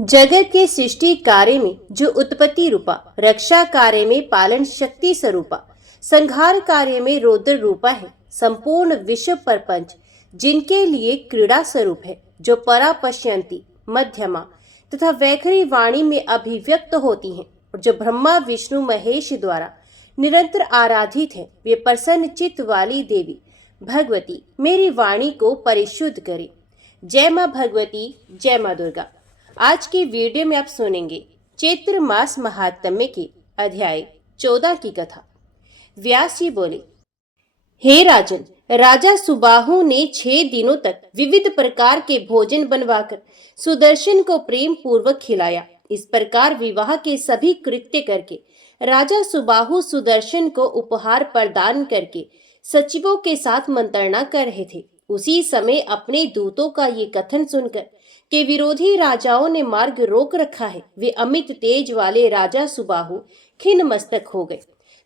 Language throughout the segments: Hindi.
जगत के सृष्टि कार्य में जो उत्पत्ति रूपा, रक्षा कार्य में पालन शक्ति स्वरूपा, संहार कार्य में रौद्र रूपा है, संपूर्ण विश्व प्रपंच जिनके लिए क्रीड़ा स्वरूप है, जो परा पश्यंती, मध्यमा तथा वैखरी वाणी में अभिव्यक्त होती हैं और जो ब्रह्मा विष्णु महेश द्वारा निरंतर आराधित है, वे प्रसन्न चित्त वाली देवी भगवती मेरी वाणी को परिशुद्ध करे। जय माँ भगवती, जय माँ दुर्गा। आज की वीडियो में आप सुनेंगे चैत्र मास महात्म्य के अध्याय 14 की कथा। व्यास जी बोले, हे राजन, राजा सुबाहु ने 6 दिनों तक विविध प्रकार के भोजन बनवाकर सुदर्शन को प्रेम पूर्वक खिलाया। इस प्रकार विवाह के सभी कृत्य करके राजा सुबाहु सुदर्शन को उपहार प्रदान करके सचिवों के साथ मंत्रणा कर रहे थे। उसी समय अपने दूतों का ये कथन सुनकर कि विरोधी राजाओं ने मार्ग रोक रखा है, वे अमित तेज वाले राजा सुबाहु खिन्न मस्तक हो गए।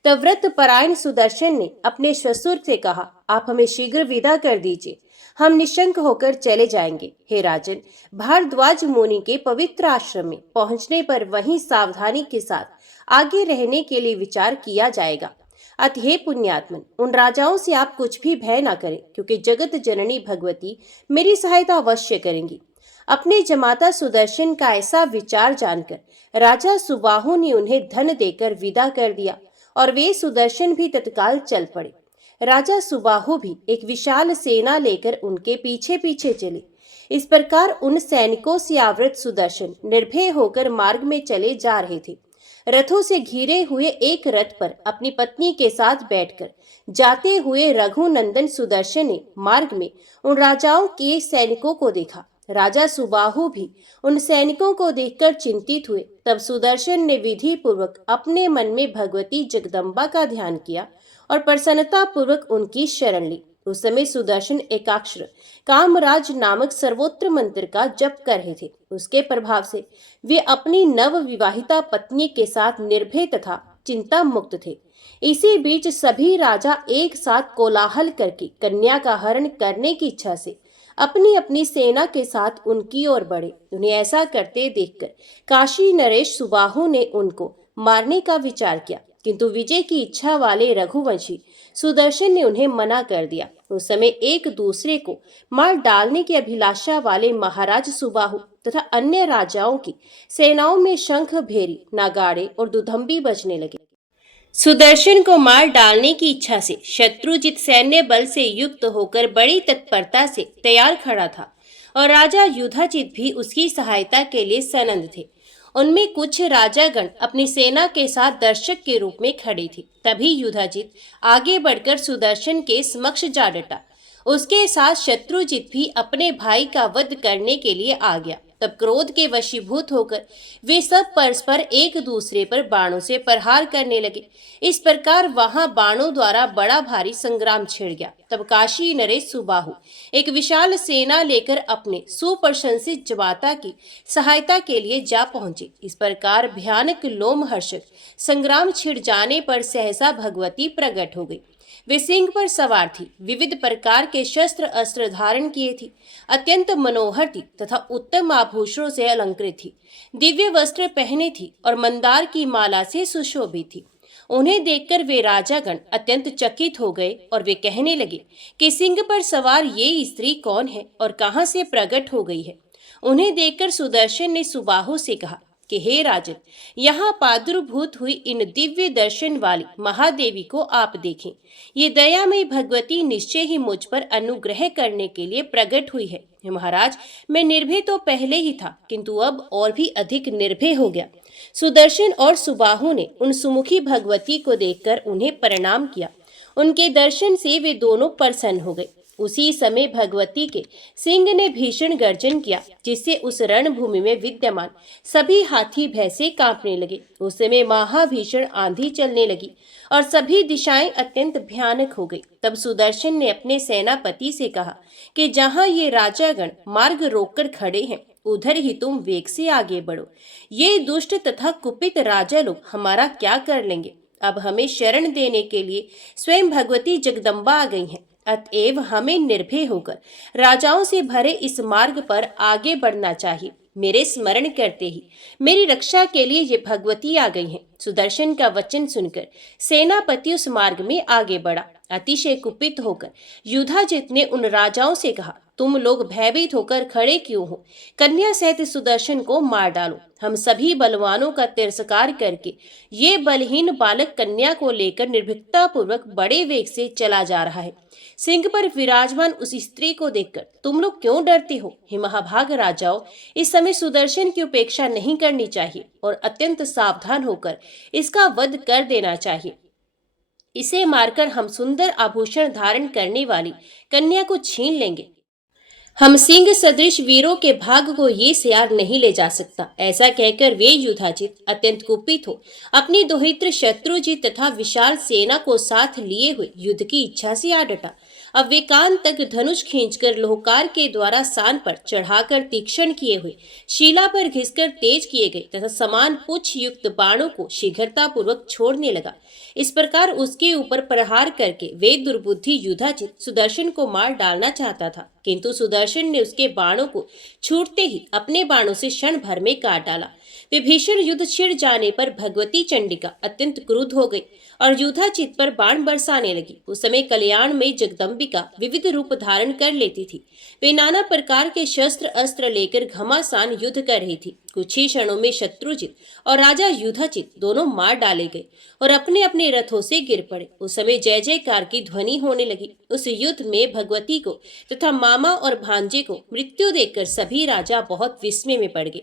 तब व्रत परायण सुदर्शन ने अपने ससुर से कहा, आप हमें शीघ्र विदा कर दीजिए, हम निशंक होकर चले जाएंगे। हे राजन, भारद्वाज मुनि के पवित्र आश्रम में पहुंचने पर वहीं सावधानी के साथ आगे रहने के लिए विचार किया जाएगा। अतः हे पुण्यात्मन, उन राजाओं से आप कुछ भी भय न करें, क्योंकि जगत जननी भगवती मेरी सहायता अवश्य करेंगी। अपने जमाता सुदर्शन का ऐसा विचार जानकर राजा सुबाहु ने उन्हें धन देकर विदा कर दिया और वे सुदर्शन भी तत्काल चल पड़े। राजा सुबाहु भी एक विशाल सेना लेकर उनके पीछे पीछे चले। इस प्रकार उन सैनिकों से आवृत सुदर्शन निर्भय होकर मार्ग में चले जा रहे थे। रथों से घिरे हुए एक रथ पर अपनी पत्नी के साथ बैठकर जाते हुए रघुनंदन सुदर्शन ने मार्ग में उन राजाओं के सैनिकों को देखा। राजा सुबाहु भी उन सैनिकों को देखकर चिंतित हुए। तब सुदर्शन ने विधि पूर्वक अपने मन में भगवती जगदम्बा का ध्यान किया और प्रसन्नता पूर्वक उनकी शरण ली। उस समय सुदर्शन एकाक्षर कामराज नामक सर्वोत्तम मंत्र का जप कर रहे थे। उसके प्रभाव से वे अपनी नव विवाहिता पत्नी के साथ निर्भय तथा चिंता मुक्त थे। इसी बीच सभी राजा एक साथ कोलाहल करके कन्या का हरण करने की इच्छा से अपनी अपनी सेना के साथ उनकी ओर बढ़े। उन्हें ऐसा करते देखकर काशी नरेश सुबाहु ने उनको मारने का विचार किया, किंतु विजय की इच्छा वाले रघुवंशी सुदर्शन ने उन्हें मना कर दिया। उस समय एक दूसरे को मार डालने की अभिलाषा वाले महाराज सुबाहु तथा अन्य राजाओं की सेनाओं में शंख, भेरी, नगाड़े और दुधंबी बजने लगे। सुदर्शन को मार डालने की इच्छा से शत्रुजित सैन्य बल से युक्त होकर बड़ी तत्परता से तैयार खड़ा था और राजा युधाजित भी उसकी सहायता के लिए सनंद थे। उनमें कुछ राजागण अपनी सेना के साथ दर्शक के रूप में खड़े थे। तभी युधाजित आगे बढ़कर सुदर्शन के समक्ष जा डटा। उसके साथ शत्रुजित भी अपने भाई का वध करने के लिए आ गया। तब क्रोध के वशीभूत होकर वे सब परस्पर एक दूसरे पर बाणों से प्रहार करने लगे। इस प्रकार वहां बाणों द्वारा बड़ा भारी संग्राम छिड़ गया। तब काशी नरेश सुबाहु एक विशाल सेना लेकर अपने सुप्रशंसित जमाता की सहायता के लिए जा पहुंचे। इस प्रकार भयानक लोमहर्षक संग्राम छिड़ जाने पर सहसा भगवती प्रकट हो गई। वे सिंह पर सवार थी, विविध प्रकार के शस्त्र अस्त्र धारण किए थी, अत्यंत मनोहर थी तथा उत्तम आभूषणों से अलंकृत थी, दिव्य वस्त्र पहने थी और मंदार की माला से सुशोभित थी। उन्हें देखकर वे राजागण अत्यंत चकित हो गए और वे कहने लगे कि सिंह पर सवार ये स्त्री कौन है और कहाँ से प्रकट हो गई है। उन्हें देखकर सुदर्शन ने सुबाहु से कहा कि हे राजन, यहाँ प्रादुर्भूत हुई इन दिव्य दर्शन वाली महादेवी को आप देखें। ये दयामयी भगवती निश्चय ही मुझ पर अनुग्रह करने के लिए प्रकट हुई है। महाराज, मैं निर्भय तो पहले ही था, किंतु अब और भी अधिक निर्भय हो गया। सुदर्शन और सुबाहु ने उन सुमुखी भगवती को देखकर उन्हें प्रणाम किया। उनके दर्शन से वे दोनों प्रसन्न हो गए। उसी समय भगवती के सिंह ने भीषण गर्जन किया, जिससे उस रणभूमि में विद्यमान सभी हाथी भैंसे कांपने लगे। उस समय महाभीषण आंधी चलने लगी और सभी दिशाएं अत्यंत भयानक हो गई। तब सुदर्शन ने अपने सेनापति से कहा कि जहां ये राजागण मार्ग रोककर खड़े हैं, उधर ही तुम वेग से आगे बढ़ो। ये दुष्ट तथा कुपित राजा लोग हमारा क्या कर लेंगे। अब हमें शरण देने के लिए स्वयं भगवती जगदम्बा आ गई हैं। अतएव हमें निर्भय होकर राजाओं से भरे इस मार्ग पर आगे बढ़ना चाहिए। मेरे स्मरण करते ही मेरी रक्षा के लिए ये भगवती आ गई हैं। सुदर्शन का वचन सुनकर सेनापति उस मार्ग में आगे बढ़ा। अतिशय कुपित होकर युधाजित ने उन राजाओं से कहा, तुम लोग भयभीत होकर खड़े क्यों हो? कन्या सहित सुदर्शन को मार डालो। हम सभी बलवानों का तिरस्कार करके ये बलहीन बालक कन्या को लेकर निर्भीकता पूर्वक बड़े वेग से चला जा रहा है। सिंह पर विराजमान उस स्त्री को देखकर तुम लोग क्यों डरते हो? हे महाभाग राजाओं, इस समय सुदर्शन की उपेक्षा नहीं करनी चाहिए और अत्यंत सावधान होकर इसका वध कर देना चाहिए। इसे मारकर हम सुंदर आभूषण धारण करने वाली कन्या को छीन लेंगे। हम सिंह सदृश वीरों के भाग को ये सियार नहीं ले जा सकता। ऐसा कहकर वे युधाजित अत्यंत कुपित हो अपनी दोहित्र शत्रुजित तथा विशाल सेना को साथ लिए हुए युद्ध की इच्छा से आ डटा। अब वे कान तक धनुष खींचकर लोहकार के द्वारा सान पर चढ़ाकर तीक्ष्ण किए हुए शिला पर घिसकर तेज किए गए तथा समान पुच्छ युक्त बाणों को शीघ्रता पूर्वक छोड़ने लगा। इस प्रकार उसके ऊपर प्रहार करके वे दुर्बुद्धि युधाजित सुदर्शन को मार डालना चाहता था, किंतु सुदर्शन ने उसके बाणों को छूटते ही अपने बाणों से क्षण भर में काट डाला। विभीषण युद्ध छिड़ जाने पर भगवती चंडिका अत्यंत क्रुद्ध हो गई और युधाजित पर बाण बरसाने लगी। उस समय कल्याण में जगदम्बिका विविध रूप धारण कर लेती थी। वे नाना प्रकार के शस्त्र अस्त्र लेकर घमासान युद्ध कर रही थी। कुछ ही क्षणों में शत्रुजित और राजा युधाजित दोनों मार डाले गए और अपने अपने रथों से गिर पड़े। उस समय जय जयकार की ध्वनि होने लगी। उस युद्ध में भगवती को तथा मामा और भांजे को मृत्यु देखकर सभी राजा बहुत विस्मय में पड़ गए।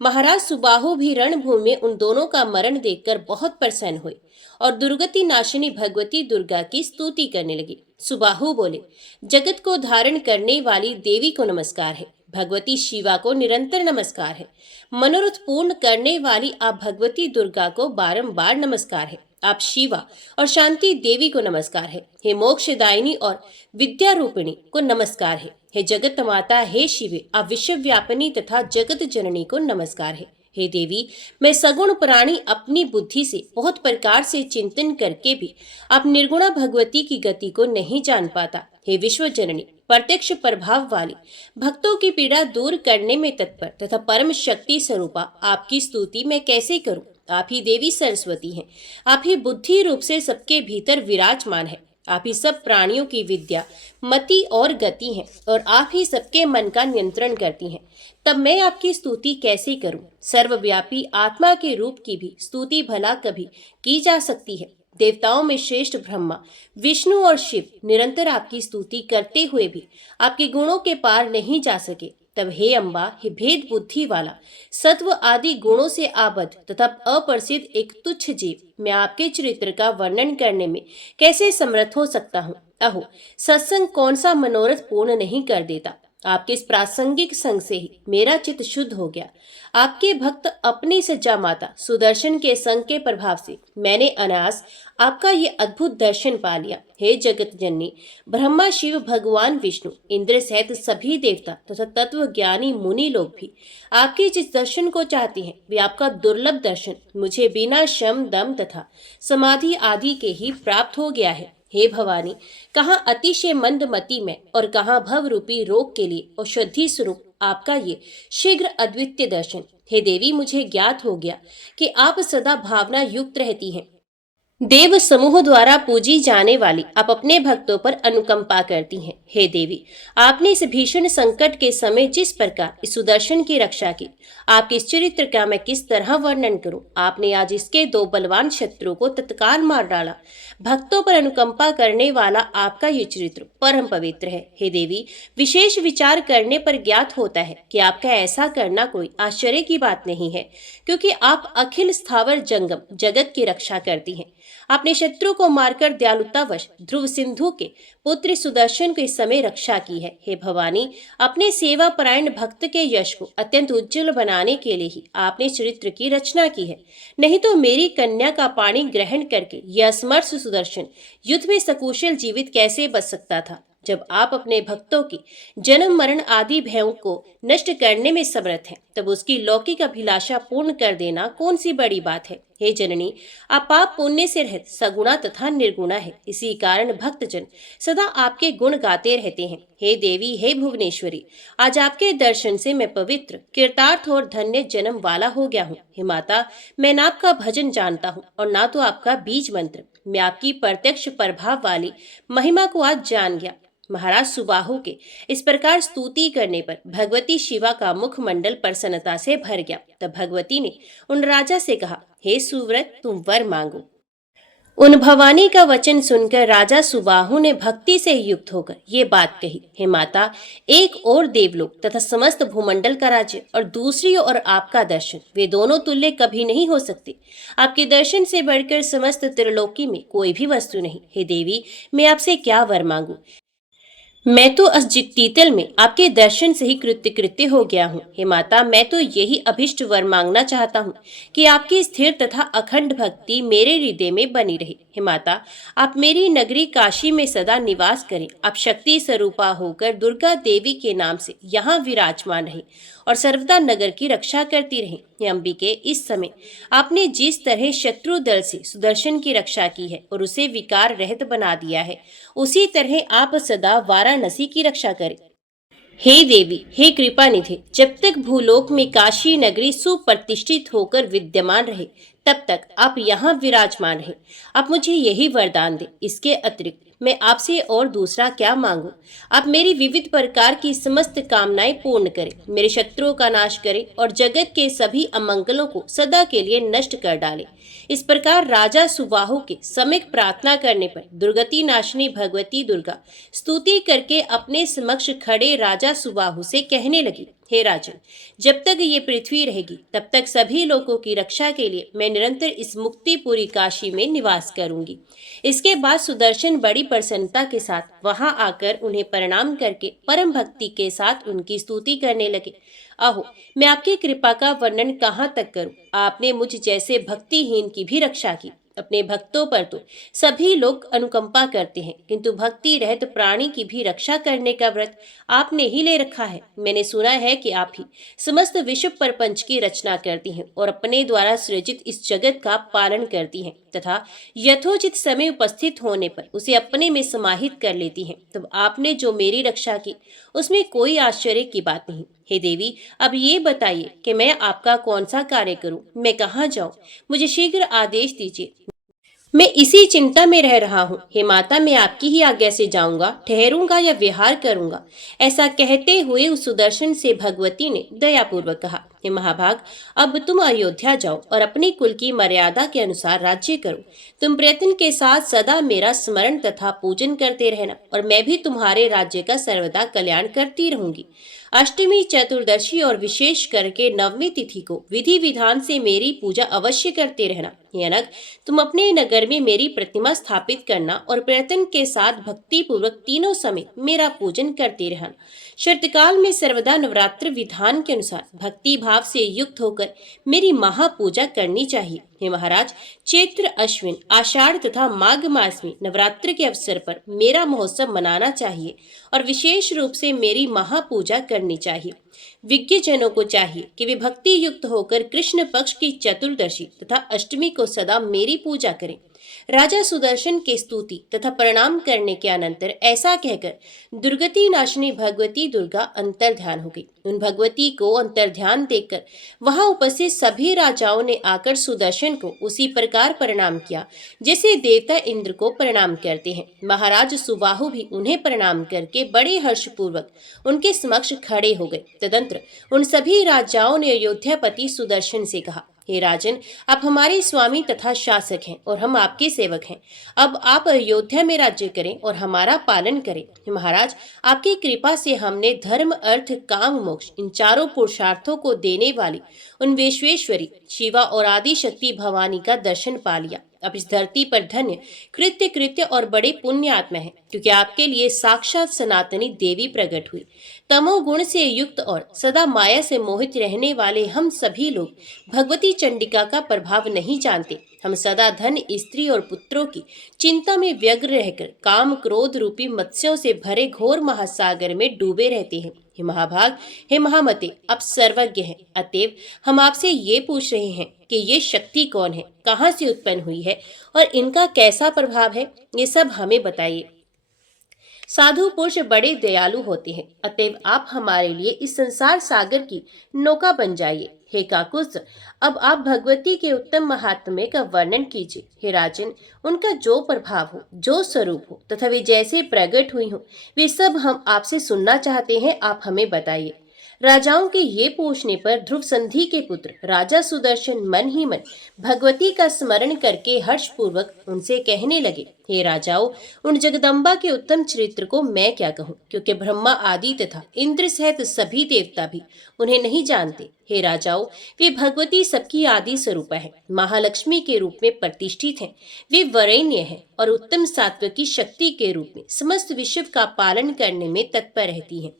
महाराज सुबाहु भी रणभूमि में उन दोनों का मरण देखकर बहुत प्रसन्न हुए और दुर्गति नाशिनी भगवती दुर्गा की स्तुति करने लगी। सुबाहु बोले, जगत को धारण करने वाली देवी को नमस्कार है। भगवती शिवा को निरंतर नमस्कार है। मनोरथ पूर्ण करने वाली आप भगवती दुर्गा को बारंबार नमस्कार है। आप शिवा और शांति देवी को नमस्कार है। हे मोक्षदायिनी और विद्या रूपिणी को नमस्कार है। हे जगत माता, हे शिवे, आप विश्व व्यापिनी तथा जगत जननी को नमस्कार है। हे देवी, मैं सगुण प्राणी अपनी बुद्धि से बहुत प्रकार से चिंतन करके भी आप निर्गुणा भगवती की गति को नहीं जान पाता। हे विश्व जननी, प्रत्यक्ष प्रभाव वाली, भक्तों की पीड़ा दूर करने में तत्पर तथा परम शक्ति स्वरूपा आपकी स्तुति मैं कैसे करूं? आप ही देवी सरस्वती हैं। आप ही बुद्धि रूप से सबके भीतर विराजमान है। आप ही सब प्राणियों की विद्या, मति और गति हैं और आप ही सबके मन का नियंत्रण करती हैं। तब मैं आपकी स्तुति कैसे करूं? सर्वव्यापी आत्मा के रूप की भी स्तुति भला कभी की जा सकती है? देवताओं में श्रेष्ठ ब्रह्मा, विष्णु और शिव निरंतर आपकी स्तुति करते हुए भी आपके गुणों के पार नहीं जा सके। तब हे अम्बा, हे भेद बुद्धि वाला, सत्व आदि गुणों से आबद्ध तथा अप्रसिद्ध एक तुच्छ जीव मैं आपके चरित्र का वर्णन करने में कैसे समर्थ हो सकता हूँ? अहो, सत्संग कौन सा मनोरथ पूर्ण नहीं कर देता। आपके इस प्रासंगिक संग से ही मेरा चित्त शुद्ध हो गया। आपके भक्त अपनी सज्जा माता सुदर्शन के संग के प्रभाव से मैंने अनायास आपका ये अद्भुत दर्शन पा लिया। हे जगत जननी, ब्रह्मा, शिव, भगवान विष्णु, इंद्र सहित सभी देवता तथा तत्व ज्ञानी मुनि लोग भी आपके जिस दर्शन को चाहते हैं वे आपका दुर्लभ दर्शन मुझे बिना शम दम तथा समाधि आदि के ही प्राप्त हो गया है। हे भवानी, कहाँ अतिशय मंदमती में और कहाँ भव रूपी रोग के लिए औषधि स्वरूप आपका ये शीघ्र अद्वितीय दर्शन। हे देवी, मुझे ज्ञात हो गया कि आप सदा भावना युक्त रहती हैं। देव समूह द्वारा पूजी जाने वाली आप अपने भक्तों पर अनुकंपा करती हैं। हे देवी, आपने इस भीषण संकट के समय जिस प्रकार इस सुदर्शन की रक्षा की, आपके इस चरित्र का मैं किस तरह वर्णन करूं? आपने आज इसके दो बलवान शत्रु को तत्काल मार डाला। भक्तों पर अनुकंपा करने वाला आपका ये चरित्र परम पवित्र है। हे देवी, विशेष विचार करने पर ज्ञात होता है कि आपका ऐसा करना कोई आश्चर्य की बात नहीं है, क्योंकि आप अखिल स्थावर जंगम जगत की रक्षा करती हैं। आपने शत्रु को मारकर दयालुतावश ध्रुव सिंधु के पुत्र सुदर्शन को इस समय रक्षा की है। हे भवानी, अपने सेवा परायण भक्त के यश को अत्यंत उज्जवल बनाने के लिए ही आपने चरित्र की रचना की है। नहीं तो मेरी कन्या का पाणी ग्रहण करके यह असमर्थ सुदर्शन युद्ध में सकुशल जीवित कैसे बच सकता था? जब आप अपने भक्तों की जन्म मरण आदि भयों को नष्ट करने में समर्थ हैं, तब उसकी लौकिक अभिलाषा पूर्ण कर देना कौन सी बड़ी बात है। हे जननी, आप पाप पुण्य से रहित सगुणा तथा निर्गुणा है, इसी कारण भक्तजन सदा आपके गुण गाते रहते हैं। हे देवी, हे भुवनेश्वरी, आज आपके दर्शन से मैं पवित्र, कृतार्थ और धन्य जन्म वाला हो गया हूँ। हे माता, मैं ना आपका भजन जानता हूँ और ना तो आपका बीज मंत्र। मैं आपकी प्रत्यक्ष प्रभाव वाली महिमा को आज जान गया। महाराज सुबाहु के इस प्रकार स्तुति करने पर भगवती शिवा का मुखमंडल प्रसन्नता से भर गया। तब भगवती ने उन राजा से कहा, हे सुव्रत, तुम वर मांगो। उन भवानी का वचन सुनकर राजा सुबाहु ने भक्ति से युक्त होकर ये बात कही, हे माता, एक और देवलोक तथा समस्त भूमंडल का राज्य और दूसरी ओर आपका दर्शन, वे दोनों तुल्य कभी नहीं हो सकते। आपके दर्शन से बढ़कर समस्त त्रिलोकी में कोई भी वस्तु नहीं। हे देवी, मैं आपसे क्या वर मांगू। मैं तो अजितीतल में आपके दर्शन से ही कृत्य कृत्य हो गया हूँ। हे माता, मैं तो यही अभिष्ट वर मांगना चाहता हूँ कि आपकी स्थिर तथा अखंड भक्ति मेरे हृदय में बनी रहे। हे माता, आप मेरी नगरी काशी में सदा निवास करें। आप शक्ति स्वरूपा होकर दुर्गा देवी के नाम से यहाँ विराजमान रहे और सर्वदा नगर की रक्षा करती रहे। हे अंबिके, इस समय आपने जिस तरह शत्रु दल से सुदर्शन की रक्षा की है और उसे विकार रहित बना दिया है, उसी तरह आप सदा वाराणसी की रक्षा करें। हे देवी, हे कृपा निधि, जब तक भूलोक में काशी नगरी सुप्रतिष्ठित होकर विद्यमान रहे, तब तक आप यहाँ विराजमान रहे। आप मुझे यही वरदान दें। इसके अतिरिक्त मैं आपसे और दूसरा क्या मांगूं। आप मेरी विविध प्रकार की समस्त कामनाएं पूर्ण करें, मेरे शत्रुओं का नाश करें और जगत के सभी अमंगलों को सदा के लिए नष्ट कर डालें। इस प्रकार राजा सुबाहु के सम्यक प्रार्थना करने पर दुर्गति नाशिनी भगवती दुर्गा स्तुति करके अपने समक्ष खड़े राजा सुबाहु से कहने लगी, हे राजन, जब तक ये पृथ्वी रहेगी तब तक सभी लोगों की रक्षा के लिए मैं निरंतर इस मुक्तिपुरी काशी में निवास करूंगी। इसके बाद सुदर्शन बड़ी प्रसन्नता के साथ वहां आकर उन्हें प्रणाम करके परम भक्ति के साथ उनकी स्तुति करने लगे। अहो, मैं आपकी कृपा का वर्णन कहाँ तक करूं। आपने मुझ जैसे भक्तिहीन की भी रक्षा की। अपने भक्तों पर तो सभी लोग अनुकंपा करते हैं, किंतु भक्ति रहित प्राणी की भी रक्षा करने का व्रत आपने ही ले रखा है। मैंने सुना है कि आप ही समस्त विश्व प्रपंच की रचना करती हैं और अपने द्वारा सृजित इस जगत का पालन करती हैं तथा यथोचित समय उपस्थित होने पर उसे अपने में समाहित कर लेती हैं। तब आपने जो मेरी रक्षा की, उसमें कोई आश्चर्य की बात नहीं। हे देवी, अब ये बताइए कि मैं आपका कौन सा कार्य करूं, मैं कहाँ जाऊं, मुझे शीघ्र आदेश दीजिए। मैं इसी चिंता में रह रहा हूँ। हे माता, मैं आपकी ही आज्ञा से जाऊंगा, ठहरूंगा या विहार करूंगा। ऐसा कहते हुए उस सुदर्शन से भगवती ने दयापूर्वक कहा, हे महाभाग, अब तुम अयोध्या जाओ और अपनी कुल की मर्यादा के अनुसार राज्य करो। तुम प्रयत्न के साथ सदा मेरा स्मरण तथा पूजन करते रहना और मैं भी तुम्हारे राज्य का सर्वदा कल्याण करती रहूंगी। अष्टमी, चतुर्दशी और विशेष करके नवमी तिथि को विधि विधान से मेरी पूजा अवश्य करते रहना। हे अनग, तुम अपने नगर में मेरी प्रतिमा स्थापित करना और प्रयत्न के साथ भक्ति पूर्वक तीनों समय मेरा पूजन करते रहना। शरतकाल में सर्वदा नवरात्र विधान के अनुसार भक्ति भाव से युक्त होकर मेरी महापूजा करनी चाहिए। हे महाराज, चैत्र, अश्विन, आषाढ़ तथा माघ मास में नवरात्र के अवसर पर मेरा महोत्सव मनाना चाहिए और विशेष रूप से मेरी महापूजा करनी चाहिए। विज्ञ जनों को चाहिए कि वे भक्ति युक्त होकर कृष्ण पक्ष की चतुर्दशी तथा अष्टमी को सदा मेरी पूजा करें। राजा सुदर्शन के स्तुति तथा प्रणाम करने के अनंतर ऐसा कहकर दुर्गति नाशिनी भगवती दुर्गा अंतर्ध्यान हो गई। उन भगवती को अंतर्ध्यान देखकर वहां उपस्थित सभी राजाओं ने आकर सुदर्शन को उसी प्रकार प्रणाम किया जैसे देवता इंद्र को प्रणाम करते हैं। महाराज सुबाहु भी उन्हें प्रणाम करके बड़े हर्षपूर्वक उनके समक्ष खड़े हो गए। तदंतर उन सभी राजाओं ने अयोध्यापति सुदर्शन से कहा, हे राजन, आप हमारे स्वामी तथा शासक हैं और हम आपके सेवक हैं। अब आप अयोध्या में राज्य करें और हमारा पालन करें। महाराज, आपकी कृपा से हमने धर्म, अर्थ, काम, मोक्ष इन चारों पुरुषार्थों को देने वाली उन विश्वेश्वरी शिवा और आदि शक्ति भवानी का दर्शन पा लिया। अब इस धरती पर धन्य, कृत्य कृत्य और बड़े पुण्य आत्मा है, क्योंकि आपके लिए साक्षात सनातनी देवी प्रकट हुई। तमोगुण से युक्त और सदा माया से मोहित रहने वाले हम सभी लोग भगवती चंडिका का प्रभाव नहीं जानते। हम सदा धन, स्त्री और पुत्रों की चिंता में व्यग्र रहकर काम क्रोध रूपी मत्स्यों से भरे घोर महासागर में डूबे रहते हैं। हे महाभाग, हे महामते, आप सर्वज्ञ हैं। अतएव हम आपसे ये पूछ रहे हैं कि ये शक्ति कौन है, कहाँ से उत्पन्न हुई है और इनका कैसा प्रभाव है, ये सब हमें बताइए। साधु पुरुष बड़े दयालु होते हैं, अतएव आप हमारे लिए इस संसार सागर की नौका बन जाइए। हे काकुस्थ, अब आप भगवती के उत्तम महात्म्य का वर्णन कीजिए। हे राजन, उनका जो प्रभाव हो, जो स्वरूप हो तथा वे जैसे प्रकट हुई हो, वे सब हम आपसे सुनना चाहते हैं, आप हमें बताइए। राजाओं के ये पूछने पर ध्रुव संधि के पुत्र राजा सुदर्शन मन ही मन भगवती का स्मरण करके हर्षपूर्वक उनसे कहने लगे, हे राजाओं, उन जगदम्बा के उत्तम चरित्र को मैं क्या कहूँ, क्योंकि ब्रह्मा आदि तथा इंद्र सहित सभी देवता भी उन्हें नहीं जानते। हे राजाओं, वे भगवती सबकी आदि स्वरूपा है, महालक्ष्मी के रूप में प्रतिष्ठित हैं। वे वरेण्य है और उत्तम सात्विक की शक्ति के रूप में समस्त विश्व का पालन करने में तत्पर रहती हैं।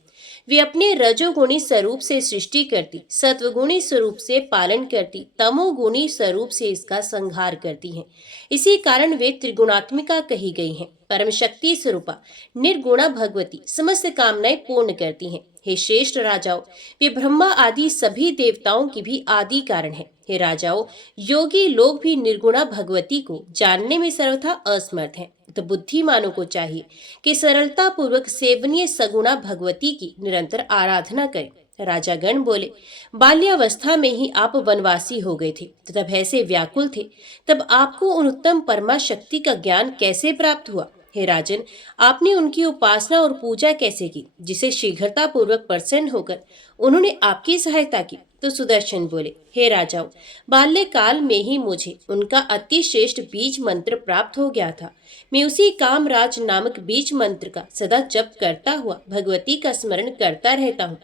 वे अपने रजोगुणी स्वरूप से सृष्टि करती, सत्वगुणी स्वरूप से पालन करती, तमोगुणी स्वरूप से इसका संहार करती हैं। इसी कारण वे त्रिगुणात्मिका कही गई हैं। परम शक्ति स्वरूपा निर्गुणा भगवती समस्त कामनाएं पूर्ण करती हैं। हे श्रेष्ठ राजाओं, वे ब्रह्मा आदि सभी देवताओं की भी आदि कारण है। हे राजाओं, योगी लोग भी निर्गुणा भगवती को जानने में सर्वथा असमर्थ हैं। तो बुद्धिमानों को चाहिए कि सरलता पूर्वक सेवनीय सगुणा भगवती की निरंतर आराधना करें। राजागण बोले, बाल्यावस्था में ही आप वनवासी हो गए थे तथा भय से व्याकुल थे, तब आपको उन उत्तम परमा शक्ति का ज्ञान कैसे प्राप्त हुआ? हे राजन, आपने उनकी उपासना और पूजा कैसे की, जिसे शीघ्रता पूर्वक प्रसन्न होकर उन्होंने आपकी सहायता की? तो सुदर्शन बोले, हे राजाओं, बाल्यकाल में ही मुझे उनका अति श्रेष्ठ बीज मंत्र प्राप्त हो गया था। मैं उसी कामराज नामक बीज मंत्र का सदा जप करता हुआ भगवती का स्मरण करता रहता हूँ।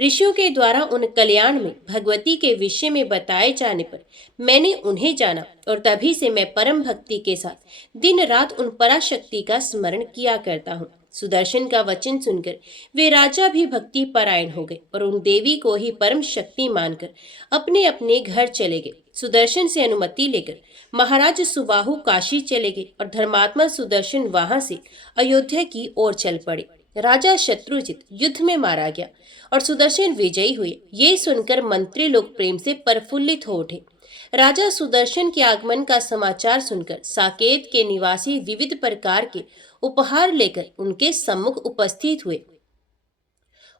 ऋषियों के द्वारा उन कल्याण में भगवती के विषय में बताए जाने पर मैंने उन्हें जाना और तभी से मैं परम भक्ति के साथ दिन रात उन पराशक्ति का स्मरण किया करता हूँ। सुदर्शन का वचन सुनकर वे राजा भी भक्ति परायण हो गए और उन देवी को ही परम शक्ति मानकर अपने अपने घर चले गए। सुदर्शन से अनुमति लेकर महाराज सुबाहु काशी चले गए और धर्मात्मा सुदर्शन वहां से अयोध्या की ओर चल पड़े। राजा शत्रुजित युद्ध में मारा गया और सुदर्शन विजयी हुए। ये सुनकर मंत्री लोग प्रेम से प्रफुल्लित हो उठे। राजा सुदर्शन के आगमन का समाचार सुनकर साकेत के निवासी विविध प्रकार के उपहार लेकर उनके सम्मुख उपस्थित हुए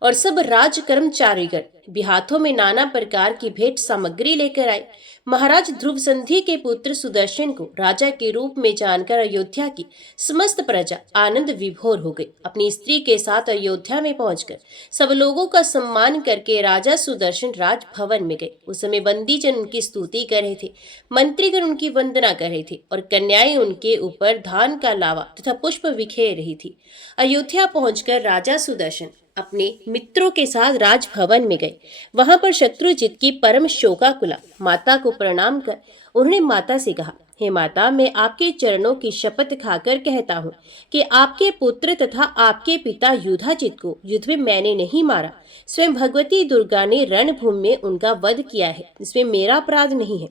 और सब राज कर्मचारीगण भी हाथों में नाना प्रकार की भेंट सामग्री लेकर आए। महाराज ध्रुव संधि के पुत्र सुदर्शन को राजा के रूप में जानकर अयोध्या की समस्त प्रजा आनंद विभोर हो गई। अपनी स्त्री के साथ अयोध्या में पहुंचकर सब लोगों का सम्मान करके राजा सुदर्शन राजभवन में गए। उस समय बंदीजन उनकी स्तुति कर रहे थे, मंत्रीगण उनकी वंदना कर रहे थे और कन्याएं उनके ऊपर धान का लावा तथा पुष्प बिखेर रही थी। अयोध्या पहुंचकर राजा सुदर्शन अपने मित्रों के साथ राजभवन में गए। वहां पर शत्रुजित की परम शोकाकुला माता को प्रणाम कर उन्होंने माता से कहा, हे माता, मैं आपके चरणों की शपथ खाकर कहता हूँ कि आपके पुत्र तथा आपके पिता युधाजित को युद्ध में मैंने नहीं मारा। स्वयं भगवती दुर्गा ने रणभूमि में उनका वध किया है। इसमें मेरा अपराध नहीं है।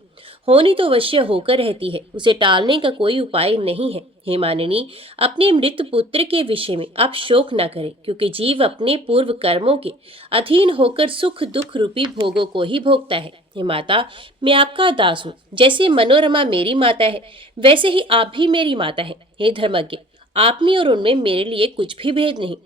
होनी तो अवश्य होकर रहती है, उसे टालने का कोई उपाय नहीं है। हे माननी, अपने मृत पुत्र के विषय में आप शोक न करें, क्योंकि जीव अपने पूर्व कर्मों के अधीन होकर सुख दुख रूपी भोगों को ही भोगता है। हे माता, मैं आपका दास हूँ। जैसे मनोरमा मेरी माता है, वैसे ही आप भी मेरी माता है। हे धर्मज्ञ, आप में और उनमें मेरे लिए कुछ भी भेद नहीं।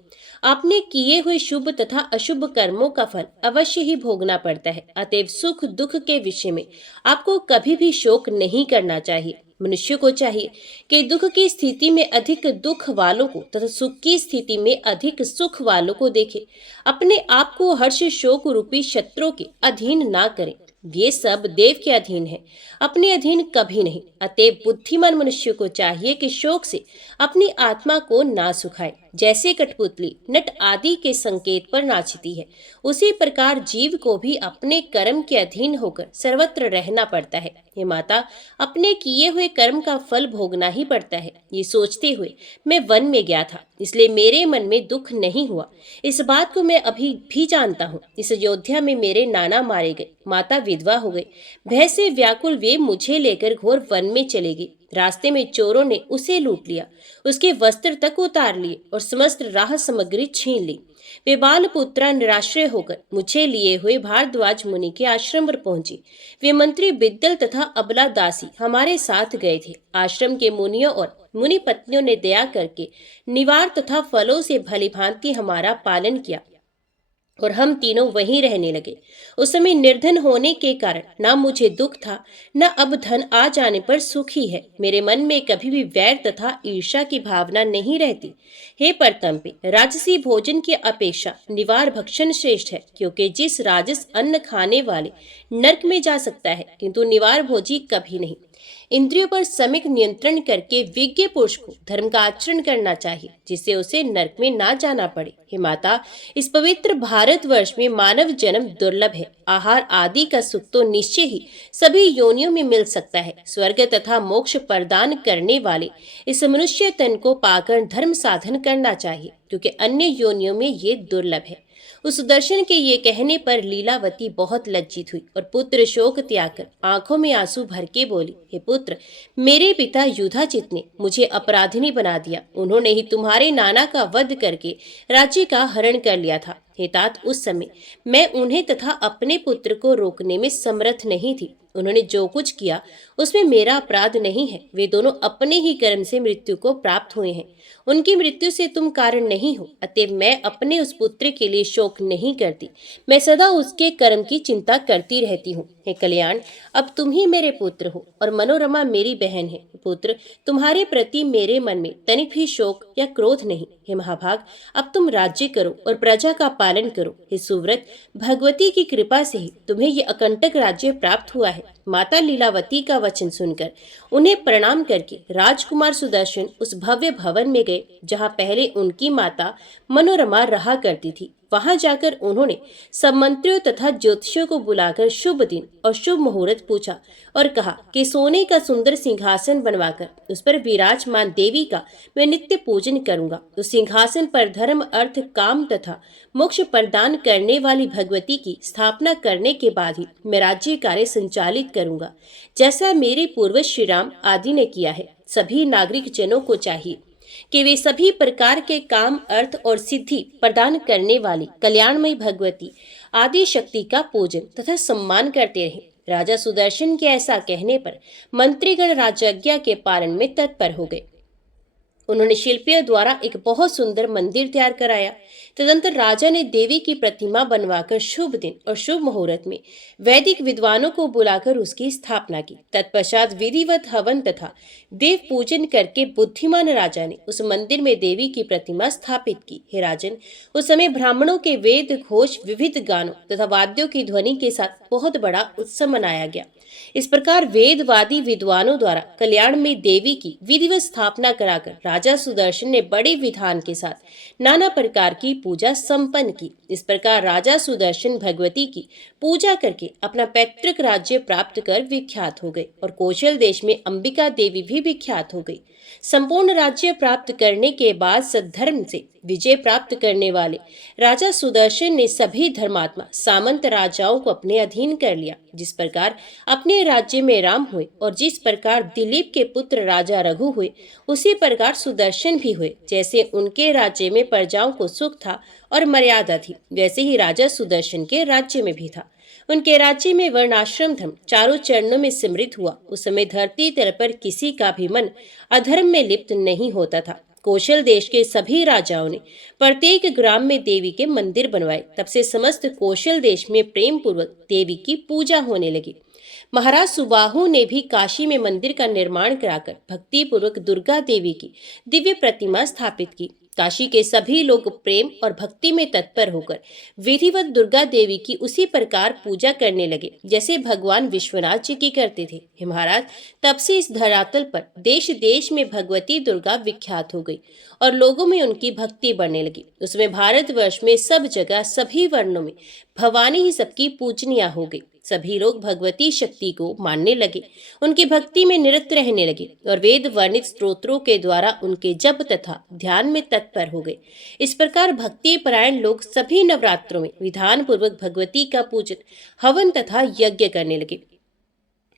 आपने किए हुए शुभ तथा अशुभ कर्मों का फल अवश्य ही भोगना पड़ता है। अतएव सुख दुख के विषय में आपको कभी भी शोक नहीं करना चाहिए। मनुष्य को चाहिए कि दुख की स्थिति में अधिक दुख वालों को तथा सुख की स्थिति में अधिक सुख वालों को देखे। अपने आप को हर्ष शोक रूपी शत्रुओं के अधीन ना करें। ये सब देव के अधीन है, अपने अधीन कभी नहीं। अतएव बुद्धिमान मनुष्य को चाहिए कि शोक से अपनी आत्मा को ना सुखाए। जैसे कठपुतली नट आदि के संकेत पर नाचती है, उसी प्रकार जीव को भी अपने कर्म के अधीन होकर सर्वत्र रहना पड़ता है। हे माता, अपने किए हुए कर्म का फल भोगना ही पड़ता है। ये सोचते हुए मैं वन में गया था, इसलिए मेरे मन में दुख नहीं हुआ। इस बात को मैं अभी भी जानता हूँ। इस अयोध्या में मेरे नाना मारे गए, माता विधवा हो गई। भय से व्याकुल वे मुझे लेकर घोर वन में चले गए। रास्ते में चोरों ने उसे लूट लिया, उसके वस्त्र तक उतार लिए और समस्त राह सामग्री छीन ली। वे बाल पुत्रा निराश्रय होकर मुझे लिए हुए भारद्वाज मुनि के आश्रम पर पहुंची। वे मंत्री बिद्दल तथा अबला दासी हमारे साथ गए थे। आश्रम के मुनियों और मुनि पत्नियों ने दया करके निवार तथा फलों से भलीभांति हमारा पालन किया और हम तीनों वहीं रहने लगे। उस समय निर्धन होने के कारण न मुझे दुख था, न अब धन आ जाने पर सुख ही है। मेरे मन में कभी भी वैर तथा ईर्ष्या की भावना नहीं रहती। हे परतंपे, राजसी भोजन की अपेक्षा निवार भक्षण श्रेष्ठ है, क्योंकि जिस राजस अन्न खाने वाले नरक में जा सकता है, किंतु निवार भोजी कभी नहीं। इंद्रियों पर सम्यक नियंत्रण करके विज्ञ पुरुष को धर्म का आचरण करना चाहिए, जिससे उसे नरक में ना जाना पड़े। हे माता, इस पवित्र भारतवर्ष में मानव जन्म दुर्लभ है। आहार आदि का सुख तो निश्चय ही सभी योनियों में मिल सकता है। स्वर्ग तथा मोक्ष प्रदान करने वाले इस मनुष्य तन को पाकर धर्म साधन करना चाहिए, क्योंकि अन्य योनियों में ये दुर्लभ है। उस सुदर्शन के ये कहने पर लीलावती बहुत लज्जित हुई और पुत्र शोक त्याग कर आंखों में आंसू भर के बोली, हे पुत्र, मेरे पिता युधाजित ने मुझे अपराधिनी बना दिया। उन्होंने ही तुम्हारे नाना का वध करके राज्य का हरण कर लिया था। हे तात, उस समय मैं उन्हें तथा अपने पुत्र को रोकने में समर्थ नहीं थी। उन्होंने जो कुछ किया उसमें मेरा अपराध नहीं है। वे दोनों अपने ही कर्म से मृत्यु को प्राप्त हुए हैं। उनकी मृत्यु से तुम कारण नहीं हो, अतएव मैं अपने उस पुत्र के लिए शोक नहीं करती। मैं सदा उसके कर्म की चिंता करती रहती हूँ। हे कल्याण, अब तुम ही मेरे पुत्र हो और मनोरमा मेरी बहन है। पुत्र, तुम्हारे प्रति मेरे मन में तनिक भी शोक या क्रोध नहीं। हे महाभाग, अब तुम राज्य करो और प्रजा का पालन करो। हे सुव्रत, भगवती की कृपा से ही तुम्हें ये अकंटक राज्य प्राप्त हुआ है। माता लीलावती का वचन सुनकर उन्हें प्रणाम करके राजकुमार सुदर्शन उस भव्य भवन में गए, जहाँ पहले उनकी माता मनोरमा रहा करती थी। वहां जाकर उन्होंने सब मंत्रियों तथा ज्योतिषियों को बुलाकर शुभ दिन और शुभ मुहूर्त पूछा और कहा कि सोने का सुंदर सिंहासन बनवाकर उस पर विराजमान देवी का मैं नित्य पूजन करूंगा। उस सिंहासन पर धर्म, अर्थ, काम तथा मोक्ष प्रदान करने वाली भगवती की स्थापना करने के बाद ही मैं राज्य कार्य संचालित करूंगा, जैसा मेरे पूर्वज श्री राम आदि ने किया है। सभी नागरिक जनों को चाहिए कि वे सभी प्रकार के काम, अर्थ और सिद्धि प्रदान करने वाली कल्याणमयी भगवती आदि शक्ति का पूजन तथा सम्मान करते रहे। राजा सुदर्शन के ऐसा कहने पर मंत्रीगण राजज्ञा के पालन में तत्पर हो गए। उन्होंने शिल्पियों द्वारा एक बहुत सुंदर मंदिर तैयार कराया। तदंतर राजा ने देवी की प्रतिमा बनवाकर शुभ दिन और शुभ मुहूर्त में वैदिक विद्वानों को बुलाकर उसकी स्थापना की। तत्पश्चात विधिवत हवन तथा देव पूजन करके बुद्धिमान राजा ने उस मंदिर में देवी की प्रतिमा स्थापित की। हे राजन, उस समय ब्राह्मणों के वेद घोष, विविध गानों तथा वाद्यों की ध्वनि के साथ बहुत बड़ा उत्सव मनाया गया। इस प्रकार वेदवादी विद्वानों द्वारा कल्याण में देवी की विधिवत स्थापना कराकर राजा सुदर्शन ने बड़े विधान के साथ नाना प्रकार की पूजा संपन्न की। इस प्रकार राजा सुदर्शन भगवती की पूजा करके अपना पैतृक राज्य प्राप्त कर विख्यात हो गए और कौशल देश में अंबिका देवी भी विख्यात हो गई। संपूर्ण राज्य प्राप्त करने के बाद सद्धर्म से विजय प्राप्त करने वाले राजा सुदर्शन ने सभी धर्मात्मा सामंत राजाओं को अपने अधीन कर लिया। जिस प्रकार अपने राज्य में राम हुए और जिस प्रकार दिलीप के पुत्र राजा रघु हुए, उसी प्रकार सुदर्शन भी हुए। जैसे उनके राज्य में प्रजाओं को सुख था और मर्यादा थी, वैसे ही राजा सुदर्शन के राज्य में भी था। उनके राज्य में वर्णाश्रम धर्म चारों चरणों में समृद्ध हुआ। उस समय धरती तल पर किसी का भी मन अधर्म में लिप्त नहीं होता था। कौशल देश के सभी राजाओं ने प्रत्येक ग्राम में देवी के मंदिर बनवाए। तब से समस्त कौशल देश में प्रेम पूर्वक देवी की पूजा होने लगी। महाराज सुबाहु ने भी काशी में मंदिर का निर्माण कराकर भक्ति पूर्वक दुर्गा देवी की दिव्य प्रतिमा स्थापित की। काशी के सभी लोग प्रेम और भक्ति में तत्पर होकर विधिवत दुर्गा देवी की उसी प्रकार पूजा करने लगे जैसे भगवान विश्वनाथ जी की करते थे। हे महाराज, तब से इस धरातल पर देश देश में भगवती दुर्गा विख्यात हो गई और लोगों में उनकी भक्ति बढ़ने लगी। उसमें भारतवर्ष में सब जगह सभी वर्णों में भवानी ही सबकी पूजनीय हो गई। सभी लोग भगवती शक्ति को मानने लगे, उनकी भक्ति में निरत रहने लगे और वेद वर्णित स्तोत्रों के द्वारा उनके जप तथा ध्यान में तत्पर हो गए। इस प्रकार भक्ति परायण लोग सभी नवरात्रों में विधान पूर्वक भगवती का पूजन, हवन तथा यज्ञ करने लगे।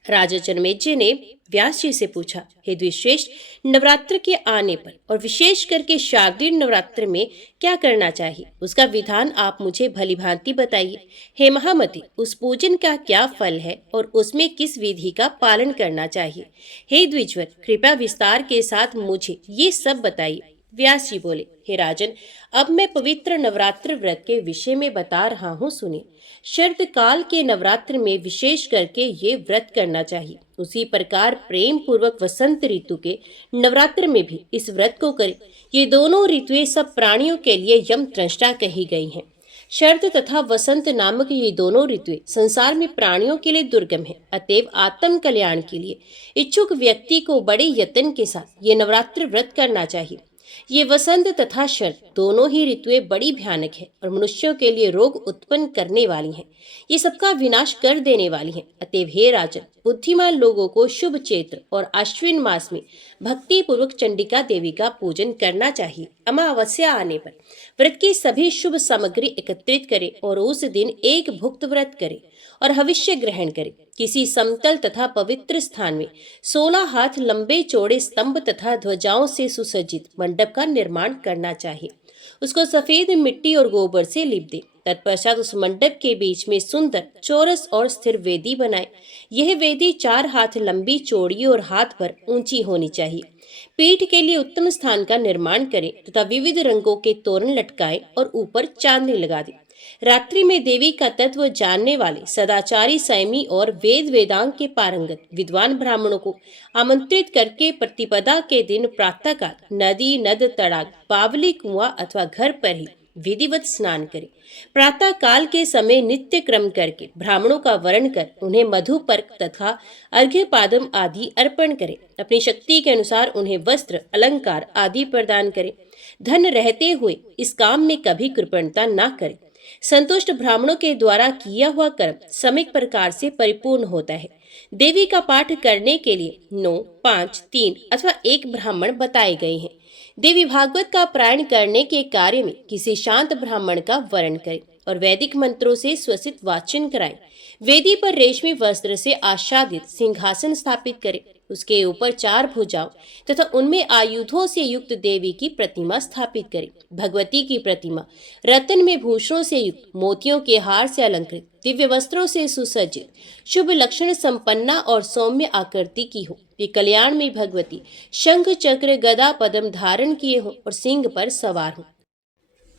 राजा जनमेजय ने व्यास जी से पूछा, हे द्विश्रेष्ठ, नवरात्र के आने पर और विशेष करके शारदीय नवरात्र में क्या करना चाहिए, उसका विधान आप मुझे भली भांति बताइए। हे महामती, उस पूजन का क्या फल है और उसमें किस विधि का पालन करना चाहिए? हे द्विजवर, कृपया विस्तार के साथ मुझे ये सब बताइए। व्यास जी बोले, हे राजन, अब मैं पवित्र नवरात्र व्रत के विषय में बता रहा हूँ, सुनिए। शरद काल के नवरात्र में विशेष करके ये व्रत करना चाहिए। उसी प्रकार प्रेम पूर्वक वसंत ऋतु के नवरात्र में भी इस व्रत को करें। ये दोनों ऋतुएं सब प्राणियों के लिए यम त्रष्टा कही गई हैं। शरद तथा वसंत नामक ये दोनों ऋतुएं संसार में प्राणियों के लिए दुर्गम है। अतएव आत्म कल्याण के लिए इच्छुक व्यक्ति को बड़े यत्न के साथ ये नवरात्र व्रत करना चाहिए। ये वसंत तथा शरद दोनों ही ऋतुएं बड़ी भयानक है और मनुष्यों के लिए रोग उत्पन्न करने वाली हैं। ये सबका विनाश कर देने वाली हैं। अतएव हे राजन, बुद्धिमान लोगों को शुभ चैत्र और आश्विन मास में भक्ति पूर्वक चंडिका देवी का पूजन करना चाहिए। अमावस्या आने पर व्रत की सभी शुभ सामग्री एकत्रित करें और उस दिन एक भुक्त व्रत करें और हविष्य ग्रहण करें। किसी समतल तथा पवित्र स्थान में 16 हाथ लंबे चौड़े स्तंभ तथा ध्वजाओं से सुसज्जित मंडप का निर्माण करना चाहिए। उसको सफेद मिट्टी और गोबर से लीप दे। तत्पश्चात उस मंडप के बीच में सुंदर चौरस और स्थिर वेदी बनाए। यह वेदी 4 हाथ लंबी, चौड़ी और हाथ भर ऊंची होनी चाहिए। पीठ के लिए उत्तम स्थान का निर्माण करें तथा विविध रंगों के तोरण लटकाएं और ऊपर चांदनी लगा दें। रात्रि में देवी का तत्व जानने वाले सदाचारी, संयमी और वेद वेदांग के पारंगत विद्वान ब्राह्मणों को आमंत्रित करके प्रतिपदा के दिन प्रातःकाल नदी, नद, तड़ाग, बावली, कुआं अथवा घर पर ही विधिवत स्नान करें। प्रातः काल के समय नित्य क्रम करके ब्राह्मणों का वर्ण कर उन्हें मधुपर्क तथा अर्घ्यपादम आदि अर्पण करें। अपनी शक्ति के अनुसार उन्हें वस्त्र, अलंकार आदि प्रदान करें। धन रहते हुए इस काम में कभी कृपणता न करें। संतुष्ट ब्राह्मणों के द्वारा किया हुआ कर्म समिक प्रकार से परिपूर्ण होता है। देवी का पाठ करने के लिए 9, 5, 3 अथवा 1 ब्राह्मण बताए गए हैं। देवी भागवत का पारायण करने के कार्य में किसी शांत ब्राह्मण का वर्ण करें और वैदिक मंत्रों से स्वसित वाचन कराएं। वेदी पर रेशमी वस्त्र से आच्छादित सिंहासन स्थापित करें। उसके ऊपर 4 भुजाओं तथा उनमें आयुधों से युक्त देवी की प्रतिमा स्थापित करें। भगवती की प्रतिमा रत्न में भूषणों से युक्त, मोतियों के हार से अलंकृत, दिव्य वस्त्रों से सुसज्जित, शुभ लक्षण संपन्ना और सौम्य आकृति की हो। ये कल्याण में भगवती शंख, चक्र, गदा, पद्म धारण किए हो और सिंह पर सवार हो।